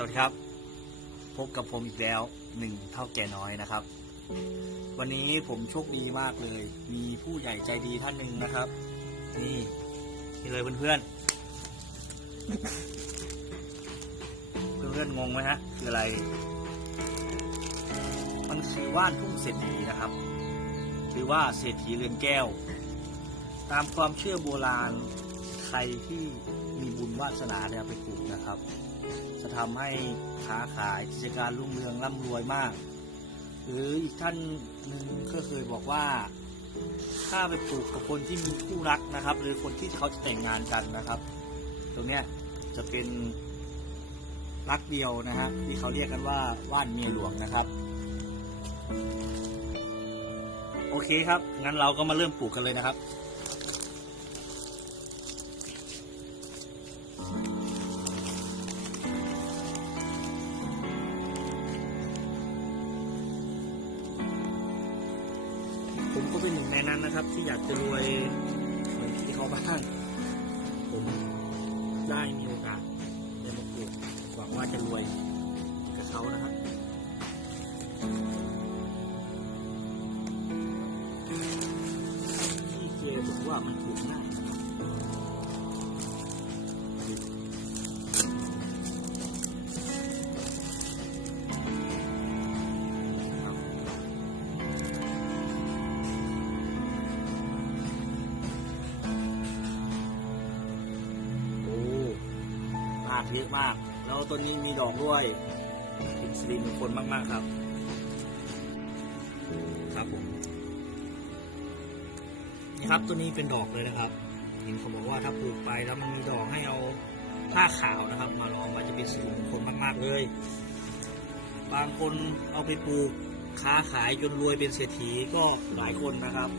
สวัสดีครับ พบกับผมอีกแล้วหนึ่งเท่าแก่น้อยนะครับ วันนี้ผมโชคดีมากเลย มีผู้ใหญ่ใจดีท่านหนึ่งนะครับ นี่นี่เลยเพื่อนๆเพื่อนๆงงไหมฮะคืออะไร มันคือว่านทุ่งเศรษฐีนะครับหรือว่าเศรษฐีเรือนแก้ว ตามความเชื่อโบราณใครที่มีบุญวาสนาเนี่ยไปปลูกนะครับ จะทำให้ค้าขายกิจการรุ่งเรืองร่ำรวยมาก หรืออีกท่านหนึ่งก็เคยบอกว่า ถ้าไปปลูกกับคนที่มีคู่รักนะครับ หรือคนที่เขาจะแต่งงานกันนะครับ ตรงเนี้ยจะเป็นรักเดียวนะฮะที่เขาเรียกกันว่าว่านเมียหลวงนะครับ โอเคครับงั้นเราก็มาเริ่มปลูกกันเลยนะครับ นั้นนะครับ ที่อยากจะรวยเหมือนที่เขาบ้างผมได้มีโอกาสได้มาปลูกหวังว่าจะรวยกับเขานะครับที่เจบอกว่ามันปลูกง่ายากเยอะมาก แล้วต้นนี้มีดอกด้วยเป็นสิริมงคลมาก ๆ ครับ ครับผมนี่ครับตัวนี้เป็นดอกเลยนะครับเห็นเขาบอกว่าถ้าปลูกไปแล้วมันมีดอกให้เอาผ้าขาวนะครับ มาล้อมไว้จะเป็นสิริมงคลมาก ๆ เลย บางคนเอาไปปลูกค้าขายจนรวยเป็นเศรษฐีก็หลายคนนะครับ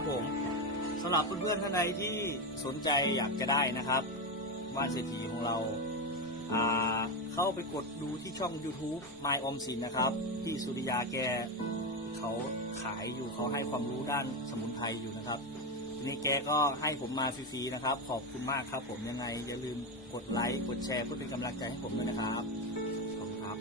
ครับผมสำหรับเพื่อนๆท่านใดที่สนใจอยากจะได้นะครับบ้านเศรษฐีของเราเข้าไปกดดูที่ช่อง YouTube มายอมสินนะครับ ที่สุริยาแกเขาขายอยู่เขาให้ความรู้ด้านสมุนไพรอยู่นะครับทีนี้แกก็ให้ผมมาฟรีๆนะครับ ขอบคุณมากครับ ผมยังไงอย่าลืมกดไลค์กดแชร์เพื่อเป็นกำลังใจให้ผมด้วยนะครับขอบคุณครับ